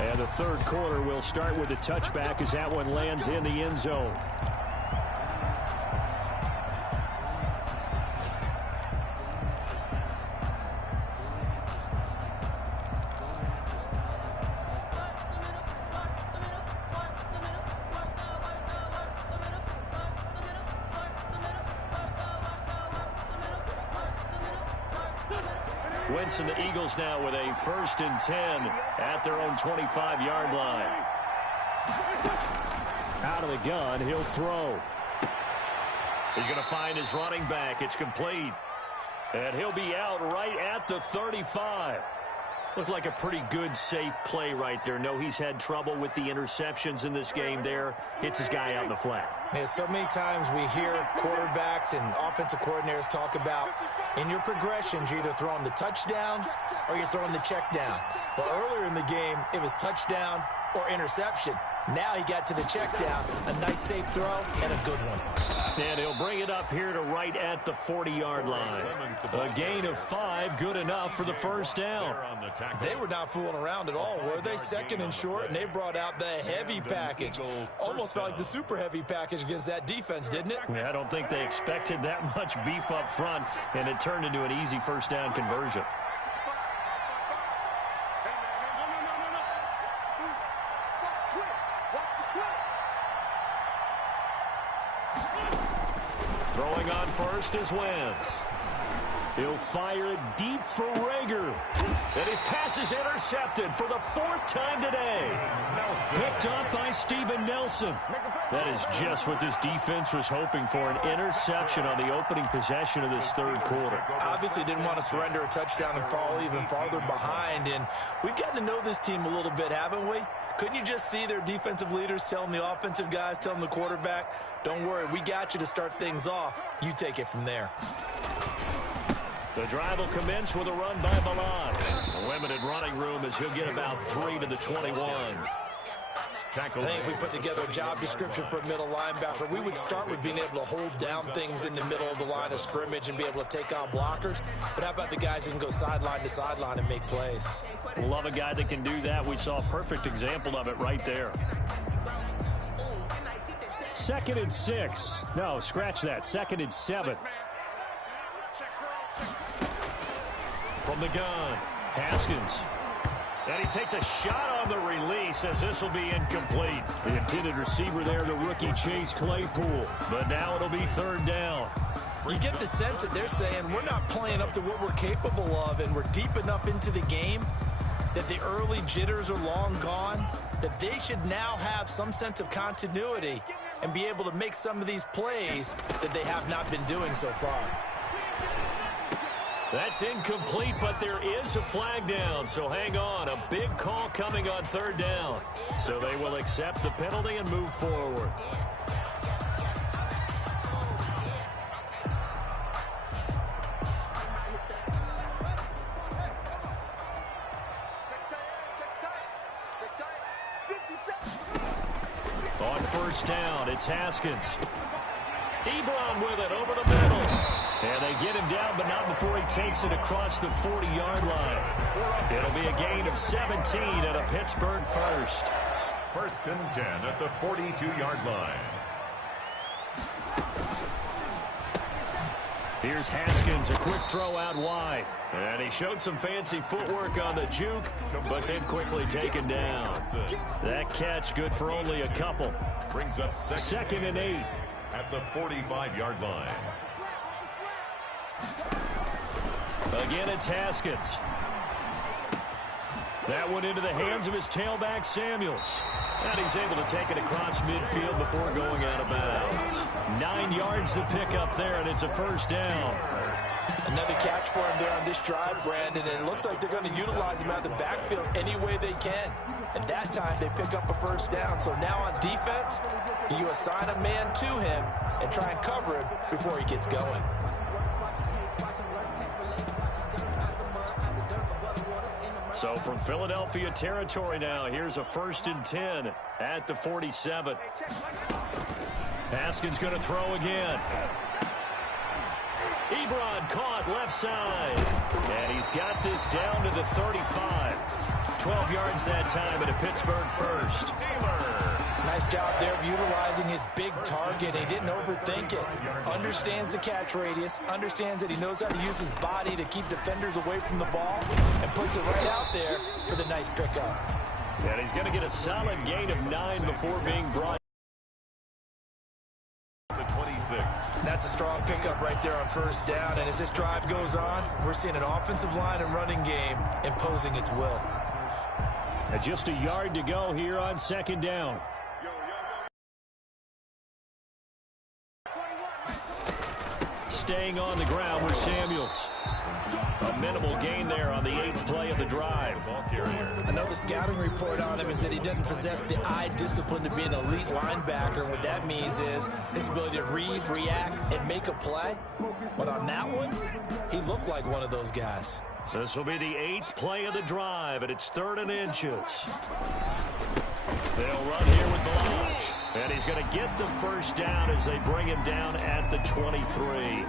And the 3rd quarter will start with a touchback as that one lands in the end zone. Wentz and the Eagles now with a 1st and 10 at their own 25-yard line. Out of the gun, he'll throw. He's going to find his running back. It's complete. And he'll be out right at the 35. Looked like a pretty good, safe play right there. No, he's had trouble with the interceptions in this game there. Hits his guy out in the flat. Man, so many times we hear quarterbacks and offensive coordinators talk about in your progressions, you're either throwing the touchdown or you're throwing the check down. But earlier in the game, it was touchdown or interception. Now he got to the check down, a nice safe throw, and a good one. And he'll bring it up here to right at the 40-yard line. A gain of 5, good enough for the first down. They were not fooling around at all, were they? Second and short, and they brought out the heavy package. Almost felt like the super heavy package against that defense, didn't it? Yeah, I don't think they expected that much beef up front, and it turned into an easy first down conversion. Throwing on first is Wentz. He'll fire it deep for Rager. And his pass is intercepted for the 4th time today. Picked up by Steven Nelson. That is just what this defense was hoping for, an interception on the opening possession of this third quarter. Obviously didn't want to surrender a touchdown and fall even farther behind. And we've gotten to know this team a little bit, haven't we? Couldn't you just see their defensive leaders telling the offensive guys, telling the quarterback, don't worry, we got you to start things off. You take it from there. The drive will commence with a run by Milan. A limited running room as he'll get about 3 to the 21. I think if we put together a job description for a middle linebacker, we would start with being able to hold down things in the middle of the line of scrimmage and be able to take on blockers. But how about the guys who can go sideline to sideline and make plays? Love a guy that can do that. We saw a perfect example of it right there. 2nd and 6. No, scratch that. 2nd and 7. From the gun, Haskins. And he takes a shot on the release as this will be incomplete. The intended receiver there, the rookie Chase Claypool. But now it'll be 3rd down. You get the sense that they're saying we're not playing up to what we're capable of, and we're deep enough into the game that the early jitters are long gone, that they should now have some sense of continuity and be able to make some of these plays that they have not been doing so far. That's incomplete, but there is a flag down, so hang on. A big call coming on 3rd down. So they will accept the penalty and move forward. On 1st down, it's Haskins. Ebron with it over the middle. And they get him down, but not before he takes it across the 40-yard line. It'll be a gain of 17 at a Pittsburgh first. 1st and 10 at the 42-yard line. Here's Haskins, a quick throw out wide. And he showed some fancy footwork on the juke, but then quickly taken down. That catch good for only a couple. Brings up 2nd and 8. At the 45-yard line. Again, it's Haskins. That one into the hands of his tailback, Samuels. And he's able to take it across midfield before going out of bounds. 9 yards to pick up there, and it's a 1st down. Another catch for him there on this drive, Brandon, and it looks like they're going to utilize him out of the backfield any way they can. And that time, they pick up a 1st down. So now on defense, you assign a man to him and try and cover him before he gets going. So from Philadelphia territory now, here's a 1st and 10 at the 47. Haskins going to throw again. Ebron caught left side. And he's got this down to the 35. 12 yards that time at a Pittsburgh first. Nice job there of utilizing his big target. He didn't overthink it. Understands the catch radius. Understands that he knows how to use his body to keep defenders away from the ball. And puts it right out there for the nice pickup. And he's going to get a solid gain of 9 before being brought. The 26. That's a strong pickup right there on 1st down. And as this drive goes on, we're seeing an offensive line and running game imposing its will. Just a yard to go here on 2nd down. staying on the ground with Samuels. A minimal gain there on the 8th play of the drive. I know the scouting report on him is that he doesn't possess the eye discipline to be an elite linebacker. What that means is his ability to read, react, and make a play. But on that one, he looked like one of those guys. This will be the 8th play of the drive, and it's 3rd and inches. They'll run here with Balaj. And he's going to get the first down as they bring him down at the 23.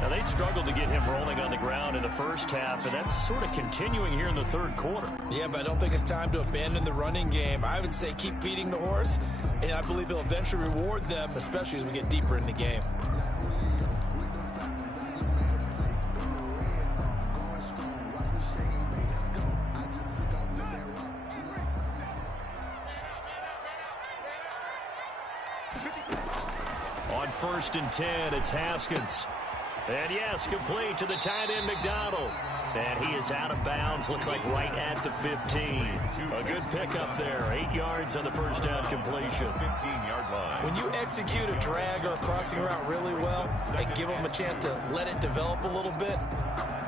Now, they struggled to get him rolling on the ground in the first half, and that's sort of continuing here in the 3rd quarter. Yeah, but I don't think it's time to abandon the running game. I would say keep feeding the horse, and I believe he'll eventually reward them, especially as we get deeper in the game. On 1st and 10, it's Haskins. And yes, complete to the tight end, McDonald. And he is out of bounds, looks like right at the 15. A good pickup there, 8 yards on the first down completion. 15-yard line. When you execute a drag or a crossing route really well and give them a chance to let it develop a little bit,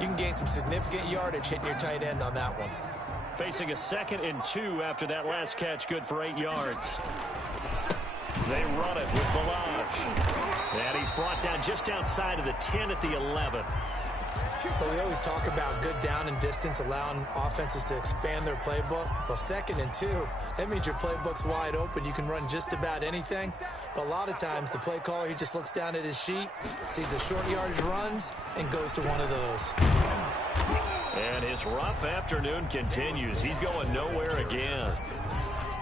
you can gain some significant yardage hitting your tight end on that one. Facing a 2nd and 2 after that last catch, good for 8 yards. They run it with Balaj. And he's brought down just outside of the 10 at the 11. But we always talk about good down and distance, allowing offenses to expand their playbook. Well, 2nd and 2, that means your playbook's wide open. You can run just about anything. But a lot of times, the play caller, he just looks down at his sheet, sees the short yardage runs, and goes to one of those. And his rough afternoon continues. He's going nowhere again.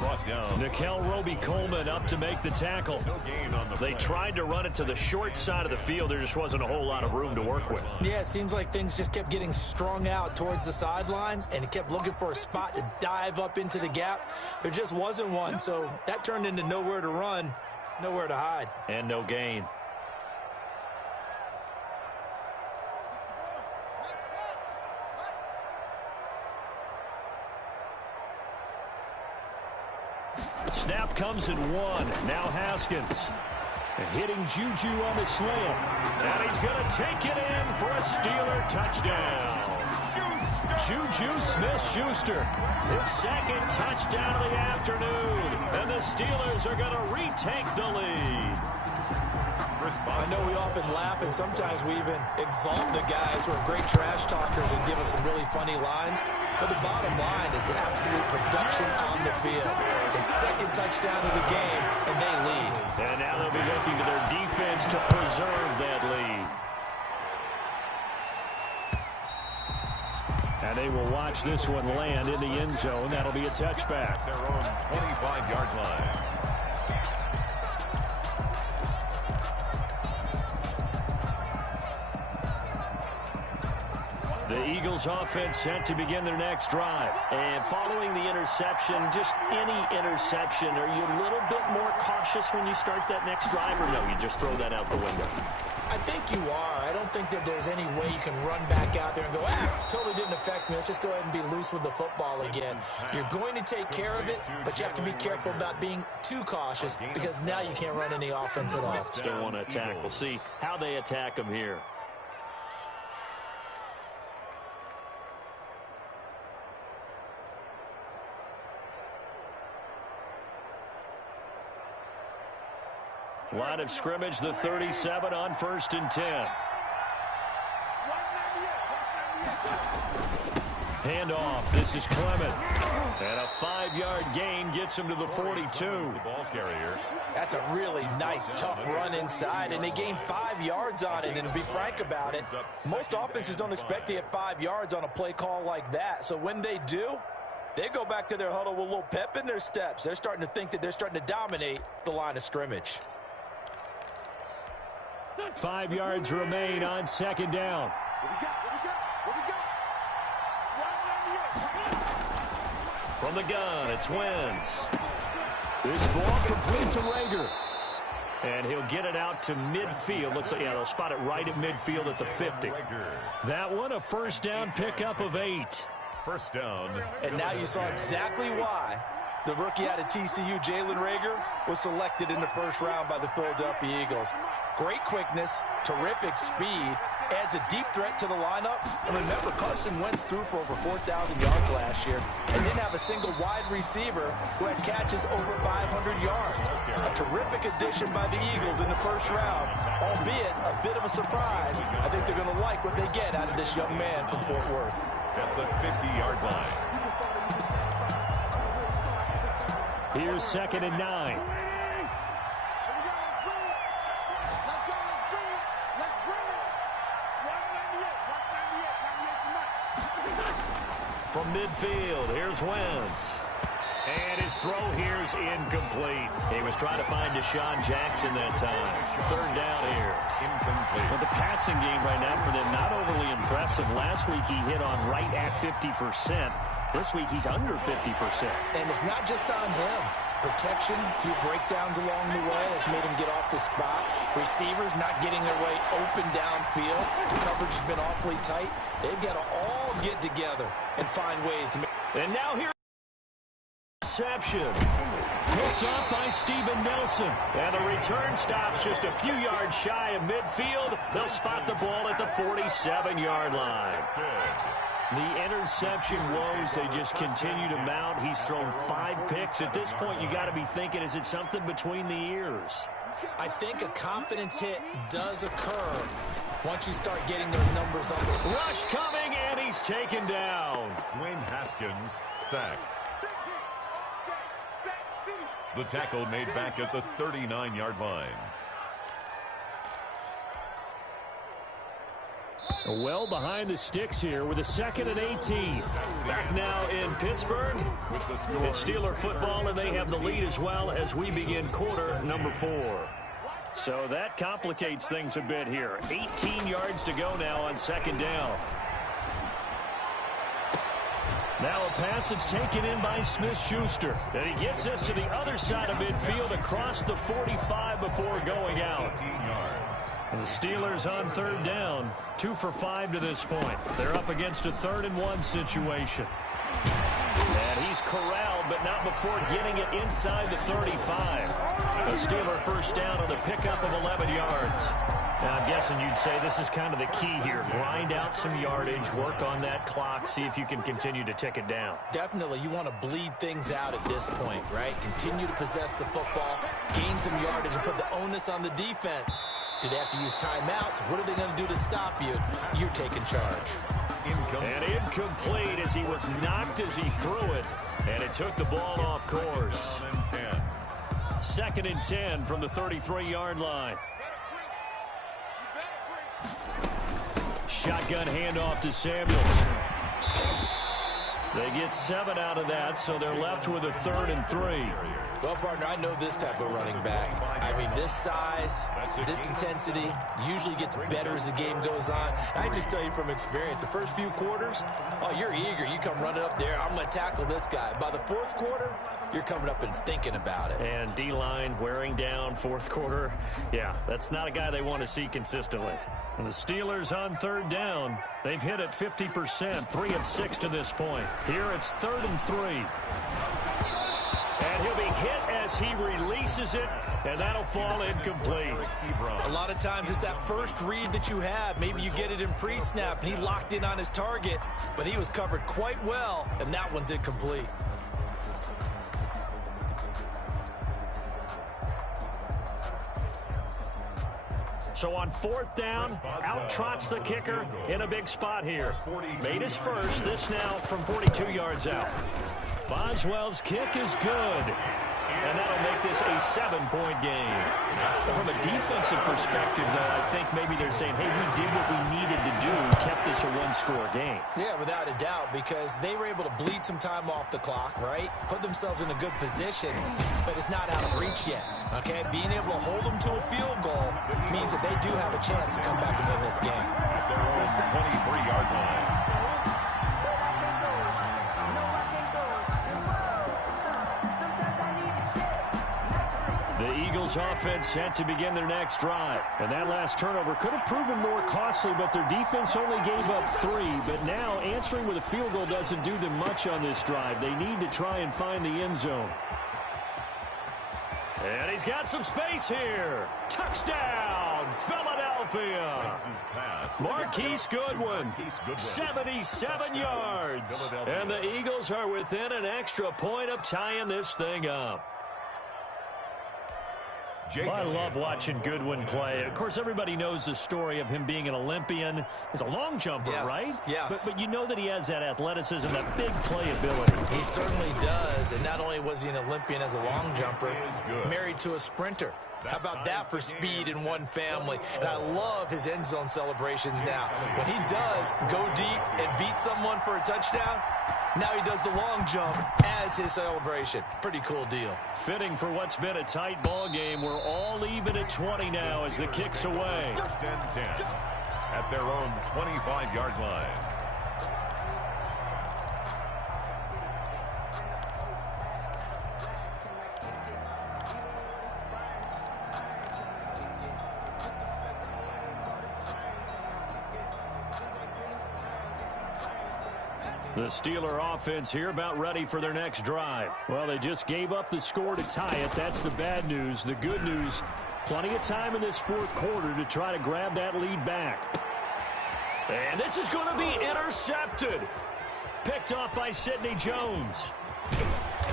Brought down. Nickel Roby-Coleman up to make the tackle. No gain on the They play. tried to run it to the short side of the field. There just wasn't a whole lot of room to work with. Yeah, it seems like things just kept getting strung out towards the sideline, and he kept looking for a spot to dive up into the gap. There just wasn't one, so that turned into nowhere to run, nowhere to hide. And no gain. Snap comes in 1. Now Haskins. And hitting Juju on the slant. And he's going to take it in for a Steeler touchdown. Juju Smith-Schuster, his 2nd touchdown of the afternoon. And the Steelers are going to retake the lead. I know we often laugh, and sometimes we even exalt the guys who are great trash talkers and give us some really funny lines. But the bottom line is the absolute production on the field. His 2nd touchdown of the game, and they lead. And now they'll be looking to their defense to preserve that lead. And they will watch this one land in the end zone. That'll be a touchback. Their own 25-yard line. The Eagles offense set to begin their next drive. And following the interception, just any interception, are you a little bit more cautious when you start that next drive, or no, you just throw that out the window? I think you are. I don't think that there's any way you can run back out there and go, totally didn't affect me. Let's just go ahead and be loose with the football again. You're going to take care of it, but you have to be careful about being too cautious because now you can't run any offense at all. Still want to attack. We'll see how they attack them here. Line of scrimmage, the 37 on 1st and 10. Handoff. This is Clement. And a 5-yard gain gets him to the 42. The ball carrier. That's a really nice, tough run inside, and they gained 5 yards on it. And to be frank about it, most offenses don't expect to get 5 yards on a play call like that. So when they do, they go back to their huddle with a little pep in their steps. They're starting to think that they're starting to dominate the line of scrimmage. 5 yards remain on 2nd down. From the gun, it's Wentz. This ball complete to Rager. And he'll get it out to midfield. Looks like, yeah, they'll spot it right at midfield at the 50. That one, a first down pickup of 8. First down. And now you saw exactly why the rookie out of TCU, Jalen Rager, was selected in the 1st round by the Philadelphia Eagles. great quickness, terrific speed, adds a deep threat to the lineup. And remember, Carson Wentz threw for over 4,000 yards last year and didn't have a single wide receiver who had catches over 500 yards. A terrific addition by the Eagles in the first round, albeit a bit of a surprise. I think they're going to like what they get out of this young man from Fort Worth. At the 50-yard line. Here's 2nd and 9. From midfield, here's Wentz. And his throw here is incomplete. He was trying to find Deshaun Jackson that time. 3rd down here. Incomplete. Well, the passing game right now for them, not overly impressive. Last week he hit on right at 50%. This week he's under 50%. And it's not just on him. Protection, a few breakdowns along the way that's made him get off the spot. Receivers not getting their way open downfield. The coverage has been awfully tight. They've got to all get together and find ways to make. And now here, reception. Picked up by Steven Nelson. And the return stops just a few yards shy of midfield. They'll spot the ball at the 47-yard line. The interception woes, they just continue to mount. He's thrown 5 picks. At this point, you got to be thinking, is it something between the ears? I think a confidence hit does occur once you start getting those numbers up. Rush coming, and he's taken down. Dwayne Haskins sacked. The tackle made back at the 39-yard line. Well behind the sticks here with a 2nd and 18. Back now in Pittsburgh. It's Steeler football, and they have the lead as well as we begin quarter number 4. So that complicates things a bit here. 18 yards to go now on 2nd down. Now a pass that's taken in by Smith-Schuster. And he gets us to the other side of midfield across the 45 before going out. And the Steelers on 3rd down, 2 for 5 to this point. They're up against a 3rd and 1 situation. And he's corralled, but not before getting it inside the 35. A Steeler first down on the pickup of 11 yards. Now, I'm guessing you'd say this is kind of the key here. Grind out some yardage, work on that clock, see if you can continue to tick it down. Definitely, you want to bleed things out at this point, right? Continue to possess the football, gain some yardage, and put the onus on the defense. Do they have to use timeouts? What are they going to do to stop you? You're taking charge. And incomplete as he was knocked as he threw it. And it took the ball off course. 2nd and 10 from the 33-yard line. Shotgun handoff to Samuels. They get 7 out of that, so they're left with a 3rd and 3. Well, partner, I know this type of running back. I mean, this size, this intensity usually gets better as the game goes on. I just tell you from experience, the first few quarters, oh, you're eager. You come running up there, I'm going to tackle this guy. By the 4th quarter, you're coming up and thinking about it. And D-line wearing down 4th quarter. Yeah, that's not a guy they want to see consistently. And the Steelers on 3rd down. They've hit it 50%, 3 of 6 to this point. Here it's 3rd and 3. And he'll be hit as he releases it, and that'll fall incomplete. A lot of times it's that first read that you have. Maybe you get it in pre-snap, and he locked in on his target, but he was covered quite well, and that one's incomplete. So on 4th down, out trots the kicker in a big spot here. Made his first, this now from 42 yards out. Boswell's kick is good. And that'll make this a 7-point game. From a defensive perspective, though, I think maybe they're saying, hey, we did what we needed to do, kept this a 1-score game. Yeah, without a doubt, because they were able to bleed some time off the clock, right? Put themselves in a good position, but it's not out of reach yet, okay? Being able to hold them to a field goal means that they do have a chance to come back and win this game. At their own 23-yard line. The Eagles offense set to begin their next drive. And that last turnover could have proven more costly, but their defense only gave up 3. But now answering with a field goal doesn't do them much on this drive. They need to try and find the end zone. And he's got some space here. Touchdown, Philadelphia. Marquise Goodwin, 77 yards. And the Eagles are within an extra point of tying this thing up. I love watching Goodwin play. Of course, everybody knows the story of him being an Olympian. He's a long jumper, right? Yes. But you know that he has that athleticism, that big playability. He certainly does. And not only was he an Olympian as a long jumper, married to a sprinter. How about that for speed in one family? And I love his end zone celebrations now. When he does go deep and beat someone for a touchdown, now he does the long jump as his celebration. Pretty cool deal. Fitting for what's been a tight ball game. We're all even at 20 now as the kick's away. First and 10 at their own 25-yard line. The Steeler offense here about ready for their next drive. Well, they just gave up the score to tie it. That's the bad news. The good news, plenty of time in this fourth quarter to try to grab that lead back. And this is going to be intercepted. Picked off by Sidney Jones.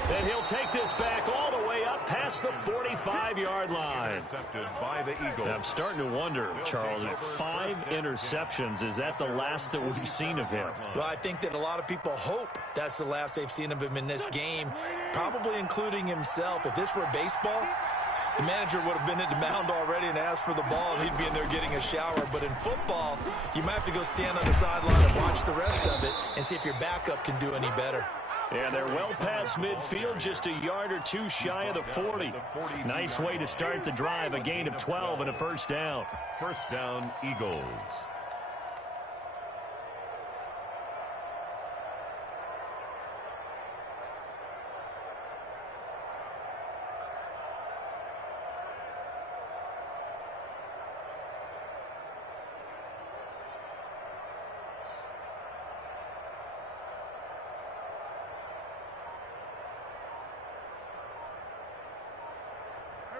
And he'll take this back all the way up past the 45-yard line. Intercepted by the Eagles. I'm starting to wonder, Charles, 5 interceptions. Is that the last that we've seen of him? Well, I think that a lot of people hope that's the last they've seen of him in this game, probably including himself. If this were baseball, the manager would have been at the mound already and asked for the ball, and he'd be in there getting a shower. But in football, you might have to go stand on the sideline and watch the rest of it and see if your backup can do any better. And they're well past midfield, just a yard or two shy of the 40. Nice way to start the drive, a gain of 12 and a first down. First down, Eagles.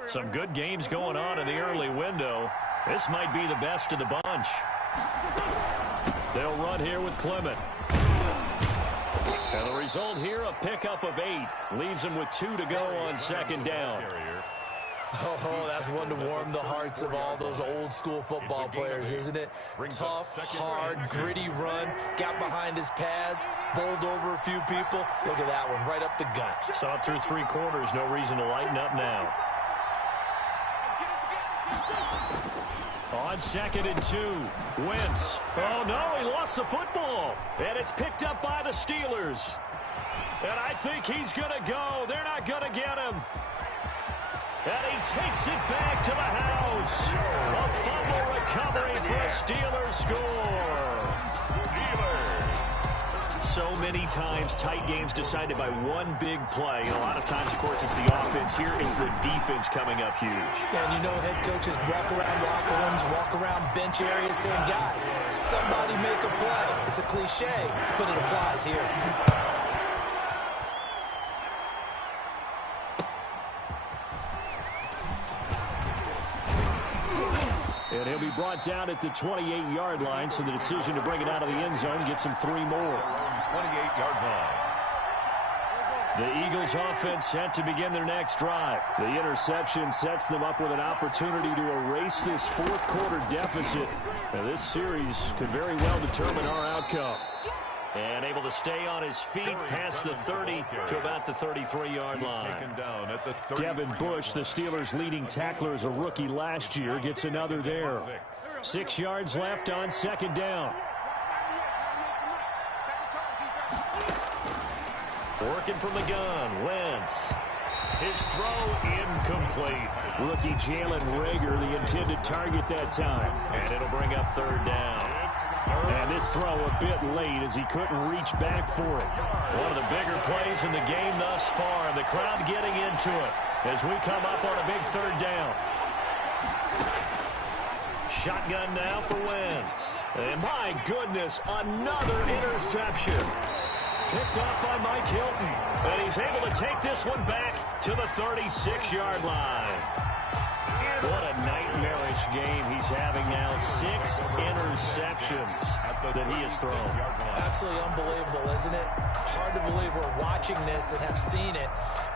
Some good games going on in the early window. This might be the best of the bunch. They'll run here with Clement. And the result here, a pickup of 8. Leaves them with 2 to go on second down. Oh, that's one to warm the hearts of all those old school football players, isn't it? Tough, hard, gritty run, got behind his pads, bowled over a few people. Look at that one, right up the gut. Saw it through 3 quarters, no reason to lighten up now. On second and 2, Wentz. Oh, no, he lost the football. And it's picked up by the Steelers. And I think he's going to go. They're not going to get him. And he takes it back to the house. A fumble recovery for a Steelers score. So many times tight games decided by one big play. And a lot of times, of course, it's the offense. Here is the defense coming up huge. And you know head coaches walk around locker rooms, walk around bench areas saying, guys, somebody make a play. It's a cliche, but it applies here. And he'll be brought down at the 28-yard line, so the decision to bring it out of the end zone gets him 3 more. 28-yard line. The Eagles offense set to begin their next drive. The interception sets them up with an opportunity to erase this fourth quarter deficit. Now, this series could very well determine our outcome. And able to stay on his feet past the 30 to about the 33-yard line. Devin Bush, the Steelers' leading tackler as a rookie last year, gets another there. 6 yards left on second down. Working from the gun, Wentz. His throw incomplete. Rookie Jalen Reagor, the intended target that time. And it'll bring up third down. And this throw a bit late as he couldn't reach back for it. One of the bigger plays in the game thus far, and the crowd getting into it as we come up on a big third down. Shotgun now for Wentz. And my goodness, another interception. Picked off by Mike Hilton. And he's able to take this one back to the 36-yard line. What a nightmarish game he's having now. 6 interceptions that he has thrown. Absolutely unbelievable, isn't it? Hard to believe we're watching this and have seen it,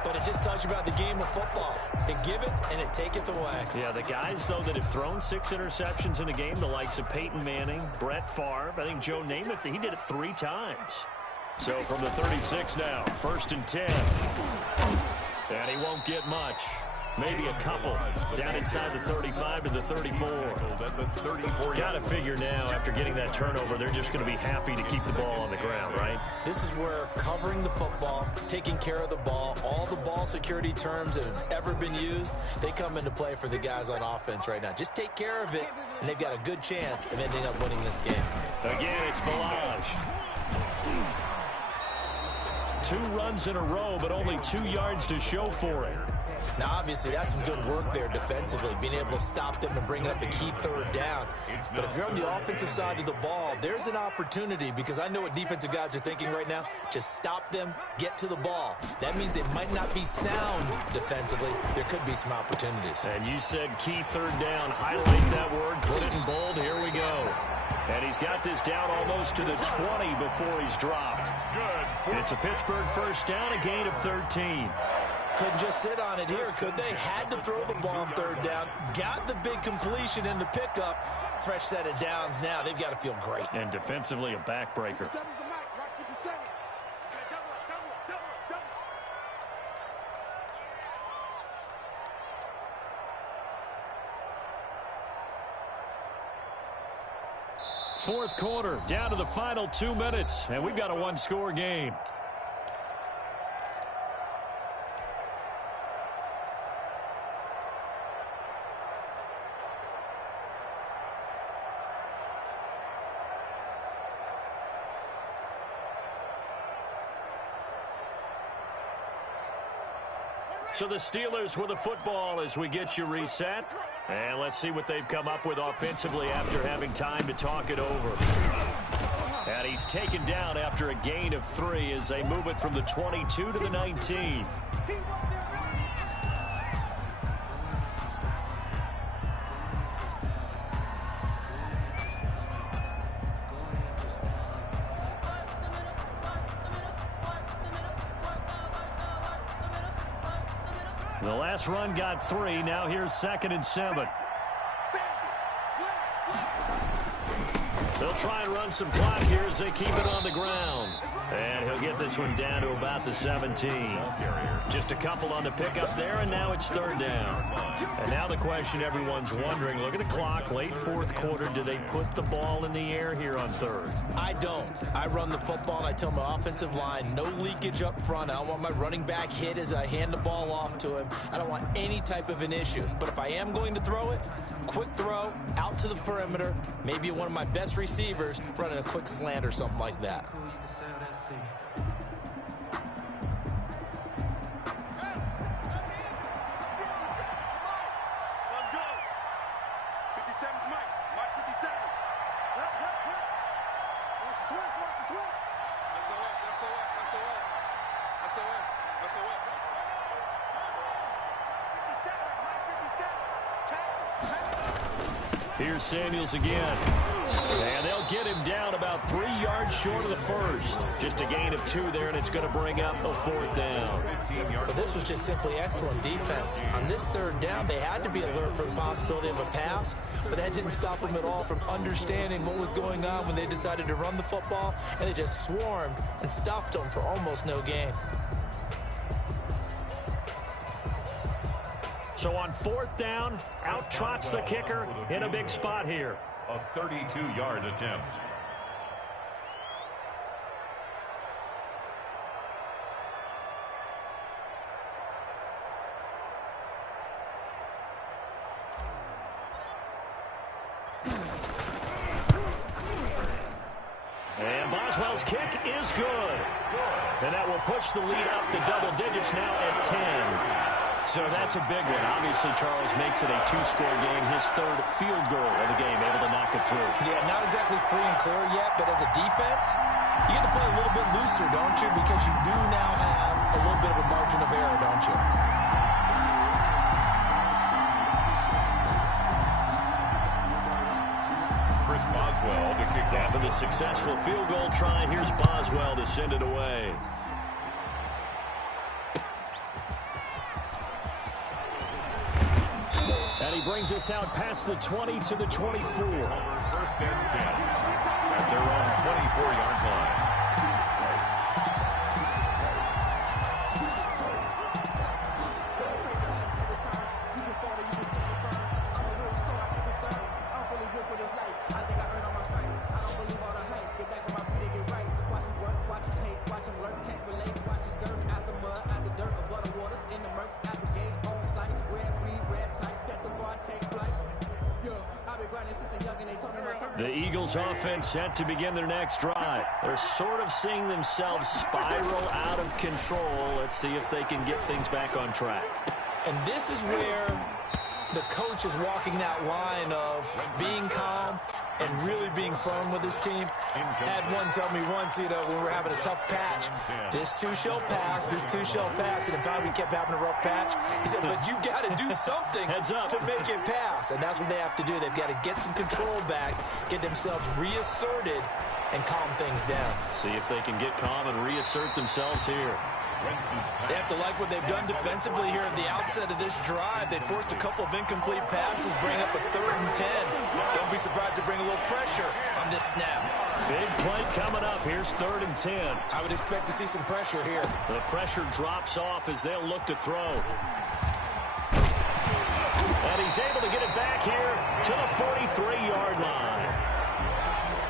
but it just tells you about the game of football. It giveth and it taketh away. Yeah, the guys, though, that have thrown 6 interceptions in a game, the likes of Peyton Manning, Brett Favre, I think Joe Namath, he did it 3 times. So from the 36 now, 1st and 10. And he won't get much. Maybe a couple down inside the 35 to the 34. Got to figure now, after getting that turnover, they're just going to be happy to keep the ball on the ground, right? This is where covering the football, taking care of the ball, all the ball security terms that have ever been used, they come into play for the guys on offense right now. Just take care of it, and they've got a good chance of ending up winning this game. Again, it's Balaj. 2 runs in a row, but only 2 yards to show for it. Now, obviously, that's some good work there defensively, being able to stop them and bring up a key 3rd down. But if you're on the offensive side of the ball, there's an opportunity, because I know what defensive guys are thinking right now. Just stop them, get to the ball. That means they might not be sound defensively. There could be some opportunities. And you said key 3rd down. Highlight that word, put it in bold. Here we go. And he's got this down almost to the 20 before he's dropped. It's a Pittsburgh 1st down, a gain of 13. Couldn't just sit on it here, could they? Had to throw the ball on 3rd down. Got the big completion in the pickup. Fresh set of downs now. They've got to feel great. And defensively, a backbreaker. Fourth quarter, down to the final 2 minutes, and we've got a 1-score game. So the Steelers with the football as we get you reset. And let's see what they've come up with offensively after having time to talk it over. And he's taken down after a gain of 3 as they move it from the 22 to the 19. The last run got 3. Now here's 2nd and 7. They'll try and run some clock here as they keep it on the ground. And he'll get this one down to about the 17. Just a couple on the pickup there, and now it's 3rd down. And now the question everyone's wondering, look at the clock, late 4th quarter, do they put the ball in the air here on 3rd? I don't. I run the football, and I tell my offensive line, no leakage up front. I don't want my running back hit as I hand the ball off to him. I don't want any type of an issue. But if I am going to throw it, quick throw, out to the perimeter, maybe one of my best receivers running a quick slant or something like that. Here's Samuels again. And they'll get him down about 3 yards short of the 1st. Just a gain of 2 there, and it's going to bring up a 4th down. But this was just simply excellent defense. On this 3rd down, they had to be alert for the possibility of a pass, but that didn't stop them at all from understanding what was going on when they decided to run the football, and they just swarmed and stuffed them for almost no gain. So on 4th down, out trots the kicker in a big spot here. A 32-yard attempt. And Boswell's kick is good. And that will push the lead up to double digits now at 10. So that's a big one. Obviously, Charles makes it a 2-score game. His 3rd field goal of the game, able to knock it through. Yeah, not exactly free and clear yet, but as a defense, you get to play a little bit looser, don't you? Because you do now have a little bit of a margin of error, don't you? After the successful field goal try, here's Boswell to send it away. And he brings us out past the 20 to the 24. First and 10 at their own 24-yard line. The Eagles offense set to begin their next drive. They're sort of seeing themselves spiral out of control. Let's see if they can get things back on track. And this is where the coach is walking that line of being calm and really being firm with his team. Had one tell me once, when we're having a tough patch, this too shall pass, this too shall pass. And in fact, we kept having a rough patch. He said, but you've got to do something to make it pass. And that's what they have to do. They've got to get some control back, get themselves reasserted, and calm things down. See if they can get calm and reassert themselves here. They have to like what they've done defensively here at the outset of this drive. They forced a couple of incomplete passes, bring up a 3rd and 10. Don't be surprised to bring a little pressure on this snap. Big play coming up. Here's 3rd and 10. I would expect to see some pressure here. The pressure drops off as they'll look to throw. And he's able to get it back here to the 43-yard line.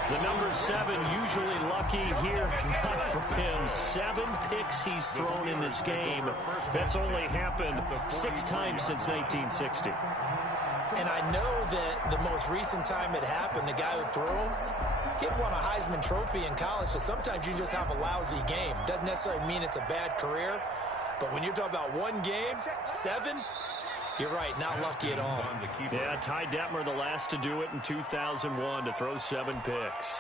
The number 7 usually lucky here, not for him. 7 picks he's thrown in this game. That's only happened 6 times since 1960. And I know that the most recent time it happened, the guy who threw him, he had won a Heisman Trophy in college, so sometimes you just have a lousy game. Doesn't necessarily mean it's a bad career, but when you're talking about one game, 7, you're right, not lucky at all. Yeah, Ty Detmer, the last to do it in 2001, to throw 7 picks.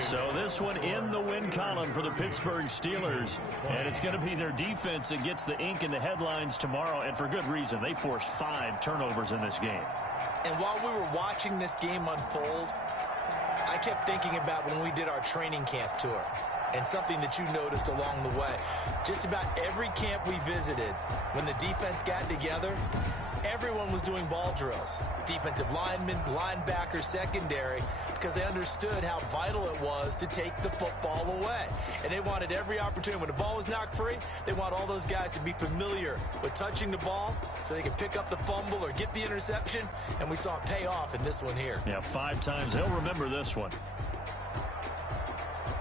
So this one in the win column for the Pittsburgh Steelers. And it's going to be their defense that gets the ink in the headlines tomorrow. And for good reason. They forced 5 turnovers in this game. And while we were watching this game unfold, I kept thinking about when we did our training camp tour. And something that you noticed along the way. Just about every camp we visited, when the defense got together, everyone was doing ball drills. Defensive linemen, linebackers, secondary, because they understood how vital it was to take the football away. And they wanted every opportunity. When the ball was knocked free, they want all those guys to be familiar with touching the ball so they can pick up the fumble or get the interception. And we saw it pay off in this one here. Yeah, 5 times. They'll remember this one.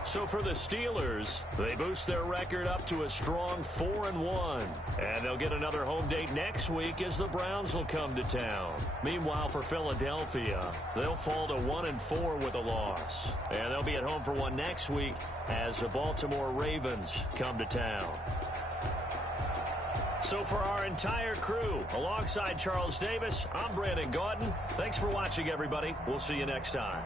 So for the Steelers, they boost their record up to a strong 4-1. And they'll get another home date next week as the Browns will come to town. Meanwhile, for Philadelphia, they'll fall to 1-4 with a loss. And they'll be at home for one next week as the Baltimore Ravens come to town. So for our entire crew, alongside Charles Davis, I'm Brandon Gaudin. Thanks for watching, everybody. We'll see you next time.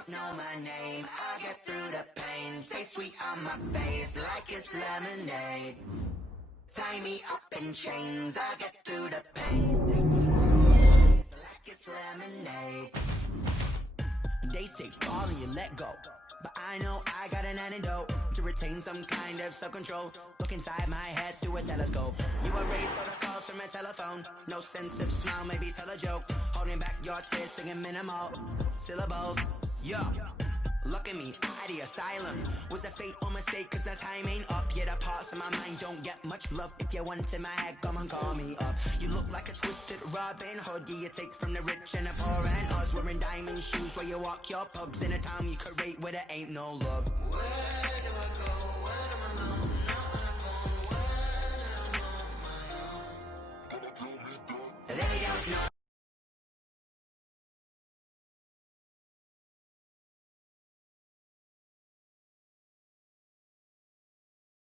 don't know my name. I get through the pain. Taste sweet on my face like it's lemonade. Tie me up in chains. I get through the pain. Taste sweet on my face like it's lemonade. They say fall and you let go, but I know I got an antidote to retain some kind of self-control. Look inside my head through a telescope. You erase all the calls from a telephone. No sense of smile, maybe tell a joke. Holding back your tears, singing minimal syllables. Yo, look at me, out the asylum. Was a fate or mistake, cause the time ain't up. Yet the parts of my mind don't get much love. If you want in my head, come and call me up. You look like a twisted Robin Hood. Yeah, you take from the rich and the poor and us. Wearing diamond shoes where you walk your pugs. In a town you create where there ain't no love. Where do I go? Where am I alone? Not on the phone. When I'm on my own. They don't know